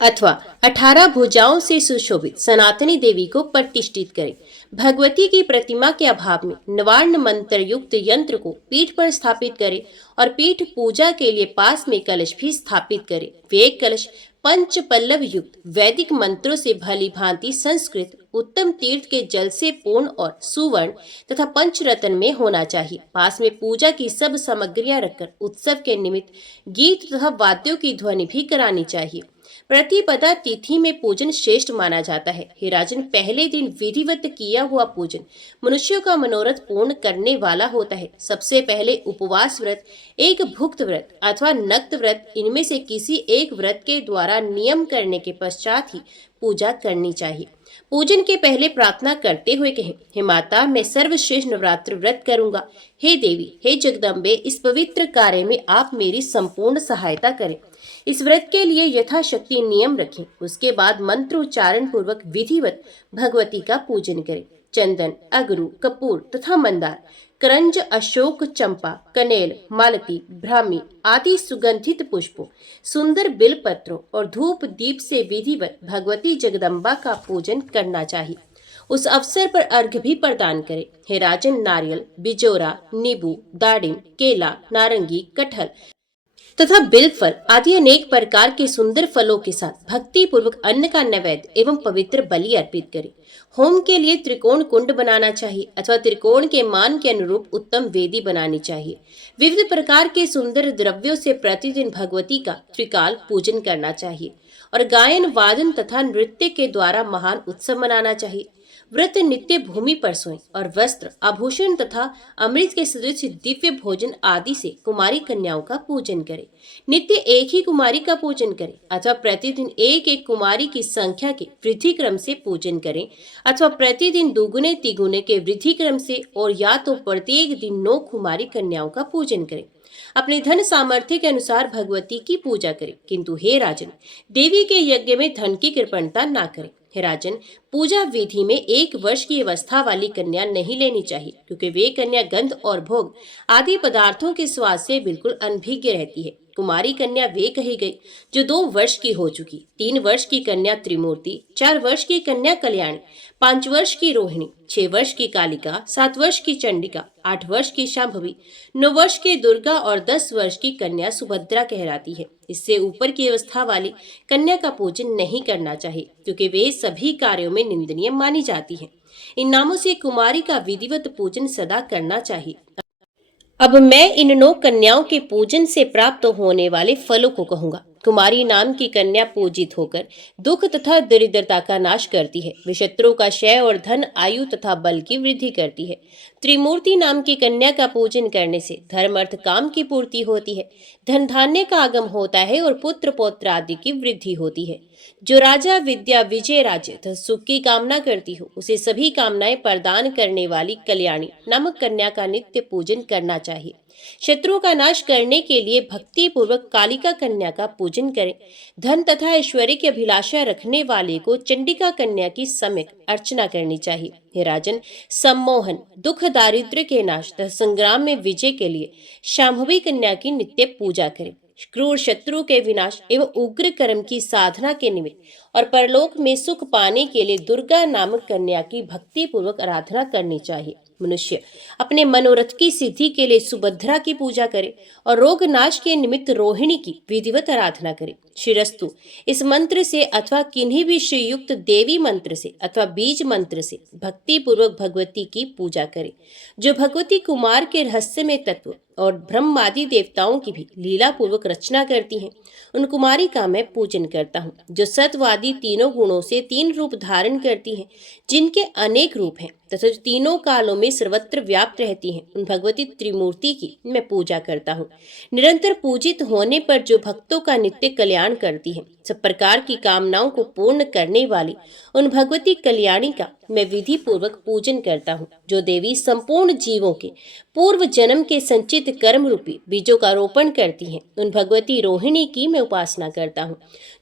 अथवा 18 भुजाओं से सुशोभित सनातनी देवी को प्रतिष्ठित करें। भगवती की प्रतिमा के अभाव में नवार्ण मंत्र युक्त यंत्र को पीठ पर स्थापित करें और पीठ पूजा के लिए पास में कलश भी स्थापित करें। वे कलश पंच पल्लव युक्त वैदिक मंत्रों से भली भांति संस्कृत उत्तम तीर्थ के जल से पूर्ण और सुवर्ण तथा पंचरत्न में होना चाहिए। पास में पूजा की सब सामग्रियां रखकर उत्सव के निमित्त गीत तथा वाद्यों की ध्वनि भी करानी चाहिए। प्रतिपदा तिथि में पूजन श्रेष्ठ माना जाता है। हे राजन, पहले दिन विधिवत किया हुआ पूजन मनुष्यों का मनोरथ पूर्ण करने वाला होता है। सबसे पहले उपवास व्रत, एक भुक्त व्रत अथवा नक्त व्रत, इनमें से किसी एक व्रत के द्वारा नियम करने के पश्चात ही पूजा करनी चाहिए। पूजन के पहले प्रार्थना करते हुए कहें, हे माता, मैं सर्वश्रेष्ठ नवरात्र व्रत करूंगा। हे देवी, हे जगदम्बे, इस पवित्र कार्य में आप मेरी संपूर्ण सहायता करें। इस व्रत के लिए यथाशक्ति नियम रखें। उसके बाद मंत्र उच्चारण पूर्वक विधिवत भगवती का पूजन करें। चंदन, अगरू, कपूर तथा मंदार, करंज, अशोक, चंपा, कनेल, मालती, ब्राह्मी आदि सुगंधित पुष्पों, सुंदर बिल पत्रों और धूप दीप से विधिवत भगवती जगदम्बा का पूजन करना चाहिए। उस अवसर पर अर्घ्य भी प्रदान करें। हे राजन, नारियल, बिजोरा, नींबू, दाड़िम, केला, नारंगी, कटहल, तथा बिल फल आदि अनेक प्रकार के सुंदर फलों के साथ भक्ति पूर्वक अन्न का नैवेद्य एवं पवित्र बलि अर्पित करें। होम के लिए त्रिकोण कुंड बनाना चाहिए अथवा त्रिकोण के मान के अनुरूप उत्तम वेदी बनानी चाहिए। विविध प्रकार के सुंदर द्रव्यों से प्रतिदिन भगवती का त्रिकाल पूजन करना चाहिए और गायन वादन तथा नृत्य के द्वारा महान उत्सव मनाना चाहिए। व्रत नित्य भूमि पर सोएं और वस्त्र आभूषण तथा अमृत के सदृश दिव्य भोजन आदि से कुमारी कन्याओं का पूजन करें। नित्य एक ही कुमारी का पूजन करें अथवा प्रतिदिन एक एक कुमारी की संख्या के वृद्धि क्रम से पूजन करें अथवा प्रतिदिन दुगुने तिगुने के वृद्धि क्रम से, और या तो प्रत्येक दिन 9 कुमारी कन्याओं का पूजन करें। अपने धन सामर्थ्य के अनुसार भगवती की पूजा करें, किंतु हे राजन, देवी के यज्ञ में धन की कृपणता ना करें। हे राजन, पूजा विधि में 1 वर्ष की अवस्था वाली कन्या नहीं लेनी चाहिए, क्योंकि वे कन्या गंध और भोग आदि पदार्थों के स्वाद से बिल्कुल अनभिज्ञ रहती है। कुमारी कन्या वे कही गई जो 2 वर्ष की हो चुकी, 3 वर्ष की कन्या त्रिमूर्ति, 4 वर्ष की कन्या कल्याणी, 5 वर्ष की रोहिणी, 6 वर्ष की कालिका, 7 वर्ष की चंडिका, 8 वर्ष की शांभवी, 9 वर्ष की दुर्गा और 10 वर्ष की कन्या सुभद्रा कहलाती है। इससे ऊपर की अवस्था वाली कन्या का पूजन नहीं करना चाहिए, क्योंकि वे सभी कार्यों में निंदनीय मानी जाती है। इन नामों से कुमारी का विधिवत पूजन सदा करना चाहिए। अब मैं इन 9 कन्याओं के पूजन से प्राप्त होने वाले फलों को कहूंगा। कुमारी नाम की कन्या पूजित होकर दुख तथा दरिद्रता का नाश करती है। वे शत्रुओं का क्षय और धन, आयु तथा बल की वृद्धि करती है। त्रिमूर्ति नाम की कन्या का पूजन करने से धर्म अर्थ काम की पूर्ति होती है, धन धान्य का आगम होता है और पुत्र पौत्र आदि की वृद्धि होती है। जो राजा विद्या विजय राज्य तथा सुख की कामना करती हो, उसे सभी कामनाएं प्रदान करने वाली कल्याणी नामक कन्या का नित्य पूजन करना चाहिए। शत्रुओं का नाश करने के लिए भक्ति पूर्वक कालिका कन्या का पूजन करें। धन तथा ऐश्वर्य की अभिलाषा रखने वाले को चंडिका कन्या की सम्यक अर्चना करनी चाहिए। हे राजन, सम्मोहन, दुख, दारिद्र्य के नाश तथा संग्राम में विजय के लिए शांभवी कन्या की नित्य पूजा करें। क्रूर शत्रु के विनाश एवं उग्र कर्म की साधना के निमित्त और परलोक में सुख पाने के लिए दुर्गा नामक कन्या की भक्ति पूर्वक आराधना करनी चाहिए। मनुष्य अपने मनोरथ की सिद्धि के लिए सुभद्रा की पूजा करे और रोग नाश के निमित्त रोहिणी की विधिवत आराधना करे। श्रीरस्तु इस मंत्र से अथवा किन्हीं भी श्रीयुक्त देवी मंत्र से अथवा बीज मंत्र से भक्ति पूर्वक भगवती की पूजा करे। जो भगवती कुमार के रहस्यमय तत्व और ब्रह्मादि देवताओं की भी लीला पूर्वक रचना करती हैं, उन कुमारी का मैं पूजन करता हूँ। जो सत्वादी तीनों गुणों से 3 रूप धारण करती हैं, जिनके अनेक रूप हैं तथा जो तीनों कालों में सर्वत्र व्याप्त रहती हैं, उन भगवती त्रिमूर्ति की मैं पूजा करता हूँ। निरंतर पूजित होने पर जो भक्तों का नित्य कल्याण करती है, सब प्रकार की कामनाओं को पूर्ण करने वाली उन भगवती कल्याणी का मैं विधि पूर्वक पूजन करता हूँ। जो देवी संपूर्ण जीवों के पूर्व जन्म के संचित कर्म रूपी बीजों का रोपण करती हैं, उन भगवती रोहिणी की मैं उपासना करता हूँ।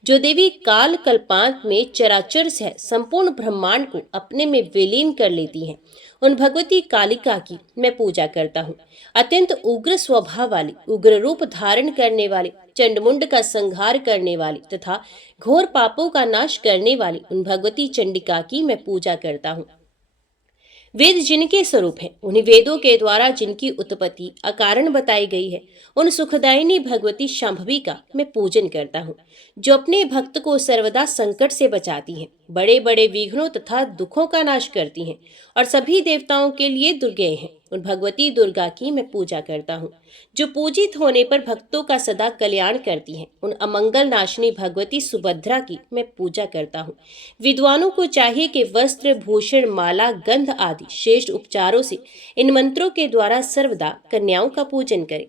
जो देवी काल कल्पांत में चराचर से संपूर्ण ब्रह्मांड को अपने में विलीन कर लेती हैं, उन भगवती कालिका की मैं पूजा करता हूँ। अत्यंत उग्र स्वभाव वाली, उग्र रूप धारण करने वाली, चंडमुंड का संहार करने वाली तथा घोर पापों का नाश करने वाली उन भगवती चंडिका की मैं पूजा करता हूँ। वेद जिनके स्वरूप हैं, उन्हीं वेदों के द्वारा जिनकी उत्पत्ति अकारण बताई गई है, उन सुखदायिनी भगवती शांभवी का मैं पूजन करता हूँ। जो अपने भक्त को सर्वदा संकट से बचाती हैं, बड़े बड़े विघ्नों तथा दुखों का नाश करती हैं और सभी देवताओं के लिए दुर्गेय हैं, उन भगवती दुर्गा की मैं पूजा करता हूँ। जो पूजित होने पर भक्तों का सदा कल्याण करती हैं, उन अमंगल नाशिनी भगवती सुभद्रा की मैं पूजा करता हूँ। विद्वानों को चाहिए कि वस्त्र, भूषण, माला, गंध आदि श्रेष्ठ उपचारों से इन मंत्रों के द्वारा सर्वदा कन्याओं का पूजन करें।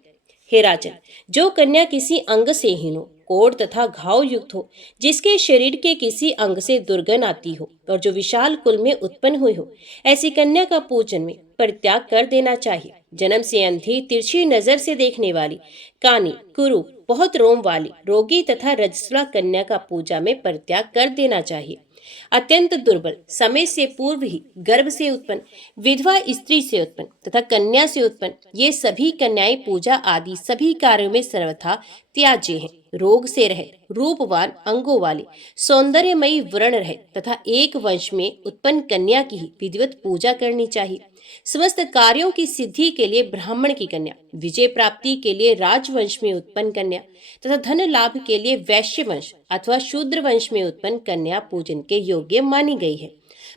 हे राजन, जो कन्या किसी अंग से हीन हो, कोढ़ तथा घाव युक्त हो, जिसके शरीर के किसी अंग से दुर्गंध आती हो और जो विशाल कुल में उत्पन्न हुई हो, ऐसी कन्या का पूजन में परित्याग कर देना चाहिए। जन्म से अंधी, तिरछी नजर से देखने वाली, कानी, कुरूप, बहुत रोम वाली, रोगी तथा रजस्वला कन्या का पूजा में परित्याग कर देना चाहिए। अत्यंत दुर्बल, समय से पूर्व ही गर्भ से उत्पन्न, विधवा स्त्री से उत्पन्न तथा कन्या से उत्पन्न, ये सभी कन्याएं पूजा आदि सभी कार्यों में सर्वथा त्याज्य हैं। रोग से रहित, रूपवान अंगों वाले, सौंदर्यमयी वर्ण रहित तथा एक वंश में उत्पन्न कन्या की ही विधिवत पूजा करनी चाहिए। समस्त कार्यों की सिद्धि के लिए ब्राह्मण की कन्या, विजय प्राप्ति के लिए राजवंश में उत्पन्न कन्या तथा धन लाभ के लिए वैश्य वंश अथवा शूद्र वंश में उत्पन्न कन्या पूजन के योग्य मानी गई है।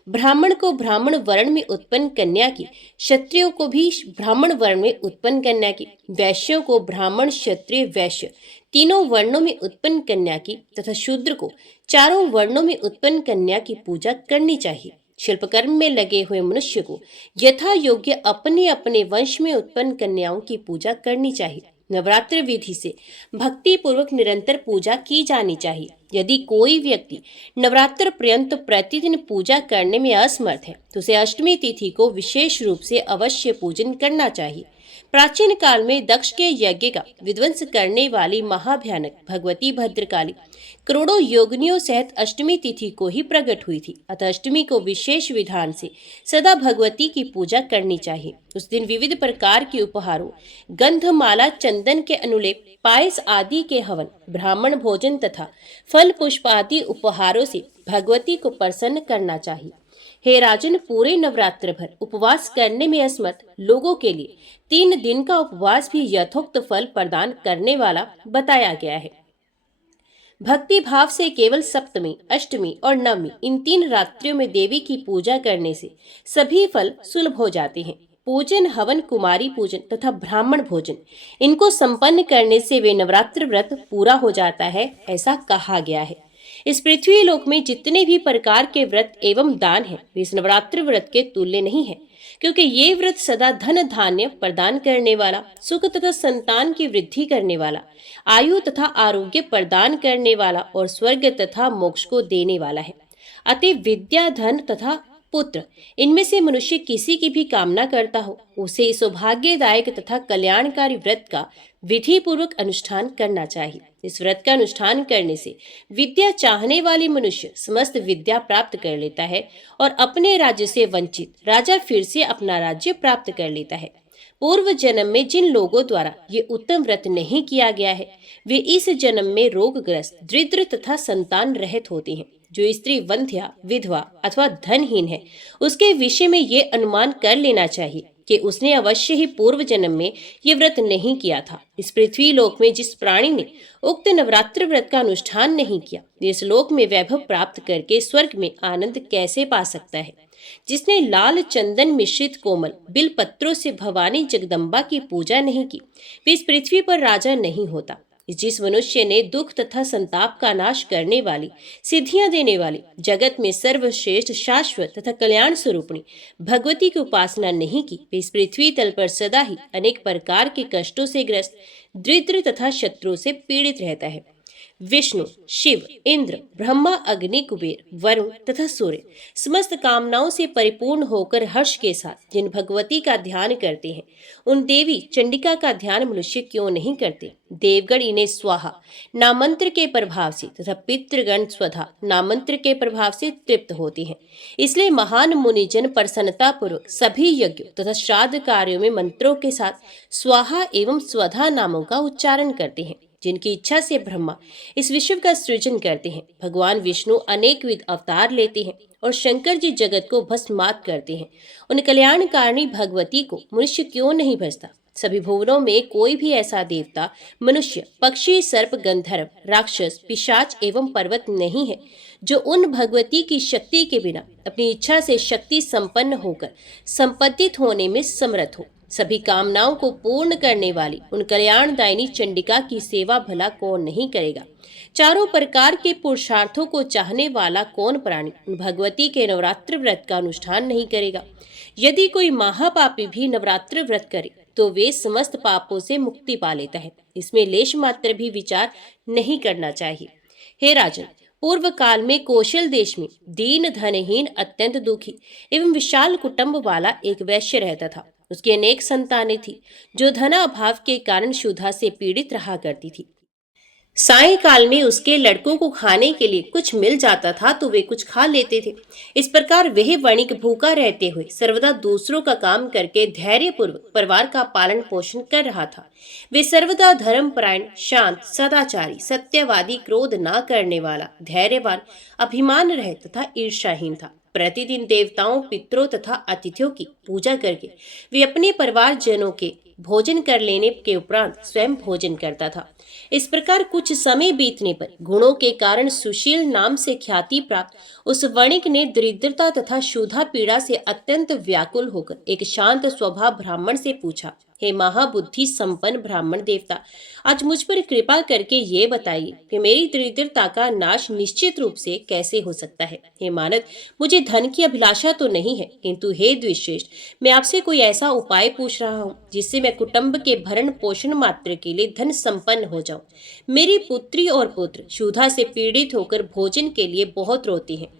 ब्राह्मण को ब्राह्मण वर्ण में उत्पन्न कन्या की, क्षत्रियों को भी ब्राह्मण वर्ण में उत्पन्न कन्या की, वैश्यों को ब्राह्मण क्षत्रिय वैश्य तीनों वर्णों में उत्पन्न कन्या की तथा शूद्र को चारों वर्णों में उत्पन्न कन्या की पूजा करनी चाहिए। शिल्पकर्म में लगे हुए मनुष्य को यथा योग्य अपने अपने वंश में उत्पन्न कन्याओं की पूजा करनी चाहिए। नवरात्र विधि से भक्ति पूर्वक निरंतर पूजा की जानी चाहिए। यदि कोई व्यक्ति नवरात्र पर्यंत प्रतिदिन पूजा करने में असमर्थ है तो उसे अष्टमी तिथि को विशेष रूप से अवश्य पूजन करना चाहिए। प्राचीन काल में दक्ष के यज्ञ का विध्वंस करने वाली महाभयानक भगवती भद्रकाली करोड़ों योगिनियों सहित अष्टमी तिथि को ही प्रकट हुई थी। अतः अष्टमी को विशेष विधान से सदा भगवती की पूजा करनी चाहिए। उस दिन विविध प्रकार के उपहारों, गंधमाला, चंदन के अनुलेप, पायस आदि के हवन, ब्राह्मण भोजन तथा फल पुष्प आदि उपहारों से भगवती को प्रसन्न करना चाहिए। हे राजन, पूरे नवरात्र भर उपवास करने में असमर्थ लोगों के लिए 3 दिन का उपवास भी यथोक्त फल प्रदान करने वाला बताया गया है। भक्ति भाव से केवल सप्तमी, अष्टमी और नवमी इन 3 रात्रियों में देवी की पूजा करने से सभी फल सुलभ हो जाते हैं। पूजन, हवन, कुमारी पूजन तथा ब्राह्मण भोजन इनको संपन्न करने से वे नवरात्र व्रत पूरा हो जाता है, ऐसा कहा गया है। इस पृथ्वी लोक में जितने भी प्रकार के व्रत एवं दान हैं, वे इस नवरात्र व्रत के तुल्य नहीं है, क्योंकि ये व्रत सदा धन धान्य प्रदान करने वाला, सुख तथा संतान की वृद्धि करने वाला, आयु तथा आरोग्य प्रदान करने वाला और स्वर्ग तथा मोक्ष को देने वाला है। अतः विद्या, धन तथा पुत्र इनमें से मनुष्य किसी की भी कामना करता हो, उसे सौभाग्यदायक तथा कल्याणकारी व्रत का विधि पूर्वक अनुष्ठान करना चाहिए। इस व्रत का अनुष्ठान करने से विद्या चाहने वाले मनुष्य समस्त विद्या प्राप्त कर लेता है और अपने राज्य से वंचित राजा फिर से अपना राज्य प्राप्त कर लेता है। पूर्व जन्म में जिन लोगों द्वारा ये उत्तम व्रत नहीं किया गया है, वे इस जन्म में रोगग्रस्त, दरिद्र तथा संतान रहित होते हैं। जो स्त्री वंध्या, विधवा अथवा धनहीन है, उसके विषय में ये अनुमान कर लेना चाहिए कि उसने अवश्य ही पूर्व जन्म में ये व्रत नहीं किया था। इस पृथ्वी लोक में जिस प्राणी ने उक्त नवरात्र व्रत का अनुष्ठान नहीं किया, इस लोक में वैभव प्राप्त करके स्वर्ग में आनंद कैसे पा सकता है। जिसने लाल चंदन मिश्रित कोमल बिल पत्रों से भवानी जगदम्बा की पूजा नहीं की, वे इस पृथ्वी पर राजा नहीं होता। जिस मनुष्य ने दुख तथा संताप का नाश करने वाली, सिद्धियां देने वाली, जगत में सर्वश्रेष्ठ, शाश्वत तथा कल्याण स्वरूपिणी भगवती की उपासना नहीं की, वे इस पृथ्वी तल पर सदा ही अनेक प्रकार के कष्टों से ग्रस्त, दरिद्र तथा शत्रुओं से पीड़ित रहता है। विष्णु, शिव, इंद्र, ब्रह्मा, अग्नि, कुबेर, वरुण तथा सूर्य समस्त कामनाओं से परिपूर्ण होकर हर्ष के साथ जिन भगवती का ध्यान करते हैं, उन देवी चंडिका का ध्यान मनुष्य क्यों नहीं करते। देवगण इन्हें स्वाहा नामंत्र के प्रभाव से तथा पितृगण स्वधा नामंत्र के प्रभाव से तृप्त होते हैं। इसलिए महान मुनिजन प्रसन्नता पूर्वक सभी यज्ञों तथा श्राद्ध कार्यों में मंत्रों के साथ स्वाहा एवं स्वधा नामों का उच्चारण करते हैं। जिनकी इच्छा से ब्रह्मा इस विश्व का सृजन करते हैं, भगवान विष्णु अनेक विध अवतार लेते हैं और शंकर जी जगत को भस्मात करते हैं। उन कल्याणकारिणी भगवती को मनुष्य क्यों नहीं भजता। सभी भुवनों में कोई भी ऐसा देवता, मनुष्य, पक्षी, सर्प, गंधर्व, राक्षस, पिशाच एवं पर्वत नहीं है जो उन भगवती की शक्ति के बिना अपनी इच्छा से शक्ति संपन्न होकर संपत्तित होने में समर्थ हो। सभी कामनाओं को पूर्ण करने वाली उन कल्याणदायिनी चंडिका की सेवा भला कौन नहीं करेगा। चारों प्रकार के पुरुषार्थों को चाहने वाला कौन प्राणी उन भगवती के नवरात्र व्रत का अनुष्ठान नहीं करेगा। यदि कोई महापापी भी नवरात्र व्रत करे तो वे समस्त पापों से मुक्ति पा लेता है। इसमें लेश मात्र भी विचार नहीं करना चाहिए। हे राजन, पूर्व काल में कौशल देश में दीन, धनहीन, अत्यंत दुखी एवं विशाल कुटुंब वाला एक वैश्य रहता था। उसकी अनेक संतानें थी जो धनाभाव के कारण क्षुधा से पीड़ित रहा करती थी। सायंकाल में उसके लड़कों को खाने के लिए कुछ मिल जाता था तो वे कुछ खा लेते थे। इस प्रकार वह वणिक भूखा रहते हुए सर्वदा दूसरों का काम करके धैर्यपूर्वक परिवार का पालन पोषण कर रहा था। वे सर्वदा धर्मपरायण, शांत, सदाचारी, सत्यवादी, क्रोध ना करने वाला, धैर्यवान, अभिमान रहित तथा ईर्ष्याहीन था। प्रतिदिन देवताओं, पितरों तथा अतिथियों की पूजा करके वे अपने परिवार जनों के भोजन कर लेने के उपरांत स्वयं भोजन करता था। इस प्रकार कुछ समय बीतने पर गुणों के कारण सुशील नाम से ख्याति प्राप्त उस वणिक ने दरिद्रता तथा क्षुधा पीड़ा से अत्यंत व्याकुल होकर एक शांत स्वभाव ब्राह्मण से पूछा, हे महाबुद्धि संपन्न ब्राह्मण देवता, आज मुझ पर कृपा करके ये बताइए कि मेरी दरिद्रता का नाश निश्चित रूप से कैसे हो सकता है। हे मानद, मुझे धन की अभिलाषा तो नहीं है, किंतु हे द्विश्रेष्ठ, मैं आपसे कोई ऐसा उपाय पूछ रहा हूँ जिससे मैं कुटुंब के भरण पोषण मात्र के लिए धन संपन्न हो जाऊं। मेरी पुत्री और पुत्र क्षुधा से पीड़ित होकर भोजन के लिए बहुत रोती हैं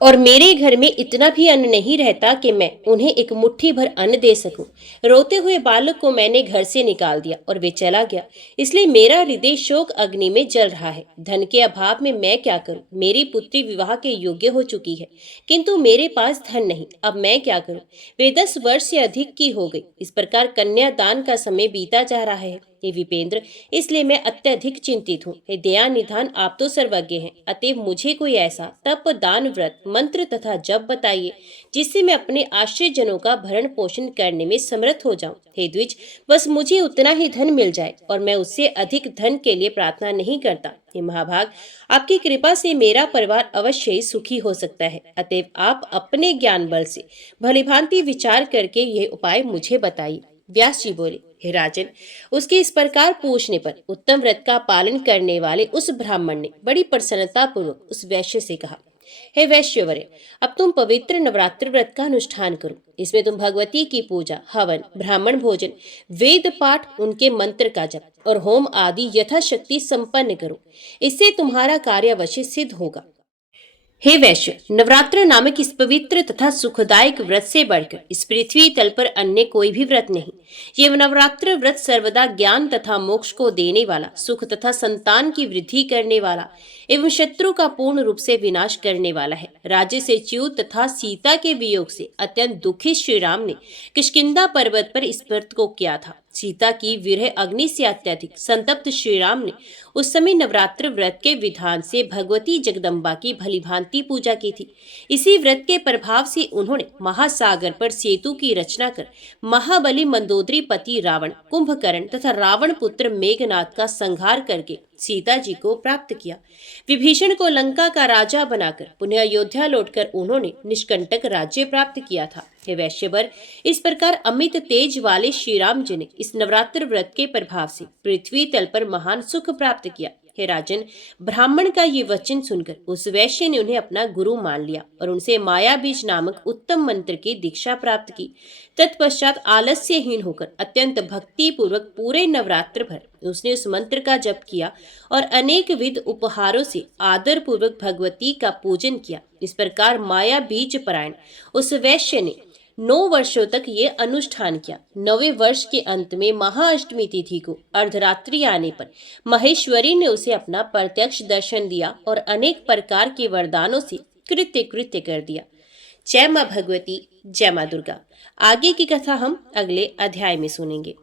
और मेरे घर में इतना भी अन्न नहीं रहता कि मैं उन्हें एक मुट्ठी भर अन्न दे सकूं। रोते हुए बालक को मैंने घर से निकाल दिया और वे चला गया, इसलिए मेरा हृदय शोक अग्नि में जल रहा है। धन के अभाव में मैं क्या करूं? मेरी पुत्री विवाह के योग्य हो चुकी है, किंतु मेरे पास धन नहीं। अब मैं क्या करूं? वे 10 वर्ष से अधिक की हो गई। इस प्रकार कन्यादान का समय बीता जा रहा है। हे विपेंद्र, इसलिए मैं अत्यधिक चिंतित हूँ। हे दया निधान, आप तो सर्वज्ञ हैं, अतएव मुझे कोई ऐसा तप, दान, व्रत, मंत्र तथा जप बताइए जिससे मैं अपने आश्रित जनों का भरण पोषण करने में समर्थ हो जाऊं। हे द्विज, बस मुझे उतना ही धन मिल जाए और मैं उससे अधिक धन के लिए प्रार्थना नहीं करता। हे महाभाग, आपकी कृपा से मेरा परिवार अवश्य ही सुखी हो सकता है, अतएव आप अपने ज्ञान बल से भलीभांति विचार करके यह उपाय मुझे बताइए। व्यास जी बोले, हे राजन, उसके इस प्रकार पूछने पर उत्तम व्रत का पालन करने वाले उस ब्राह्मण ने बड़ी प्रसन्नता पूर्वक उस वैश्य से कहा, हे वैश्यवर्य, अब तुम पवित्र नवरात्र व्रत का अनुष्ठान करो। इसमें तुम भगवती की पूजा, हवन, ब्राह्मण भोजन, वेद पाठ, उनके मंत्र का जप और होम आदि यथाशक्ति संपन्न करो। इससे तुम्हारा कार्य अवश्य सिद्ध होगा। हे वैश्य, नवरात्र नामक इस पवित्र तथा सुखदायक व्रत से बढ़कर इस पृथ्वी तल पर अन्य कोई भी व्रत नहीं। ये नवरात्र व्रत सर्वदा ज्ञान तथा मोक्ष को देने वाला, सुख तथा संतान की वृद्धि करने वाला एवं शत्रु का पूर्ण रूप से विनाश करने वाला है। राज्य से च्युत तथा सीता के वियोग से अत्यंत दुखित श्री राम ने किष्किंधा पर्वत पर इस व्रत को किया था। सीता की विरह अग्नि से अत्यधिक संतप्त श्री राम ने उस समय नवरात्र व्रत के विधान से भगवती जगदम्बा की भलीभांति पूजा की थी। इसी व्रत के प्रभाव से उन्होंने महासागर पर सेतु की रचना कर महाबली मंदोदरी पति रावण, कुंभकर्ण तथा रावण पुत्र मेघनाथ का संहार करके सीता जी को प्राप्त किया। विभीषण को लंका का राजा बनाकर पुनः अयोध्या लौटकर उन्होंने निष्कंटक राज्य प्राप्त किया था। हे वैश्यवर, इस प्रकार अमित तेज वाले श्री राम जी ने इस नवरात्र व्रत के प्रभाव से पृथ्वी तल पर महान सुख प्राप्त किया। हे राजन, ब्राह्मण का ये वचन सुनकर उस वैश्य ने उन्हें अपना गुरु मान लिया और उनसे माया बीज नामक उत्तम मंत्र की दीक्षा प्राप्त की। तत्पश्चात आलस्यहीन होकर अत्यंत भक्ति पूर्वक पूरे नवरात्र भर उसने उस मंत्र का जप किया और अनेक विध उपहारों से आदर पूर्वक भगवती का पूजन किया। इस प्रकार माया बीज परायण उस वैश्य ने 9 वर्षों तक ये अनुष्ठान किया। 9वें वर्ष के अंत में महाअष्टमी तिथि को अर्धरात्रि आने पर महेश्वरी ने उसे अपना प्रत्यक्ष दर्शन दिया और अनेक प्रकार के वरदानों से कृत्य कृत्य कर दिया। जय मां भगवती, जय मां दुर्गा। आगे की कथा हम अगले अध्याय में सुनेंगे।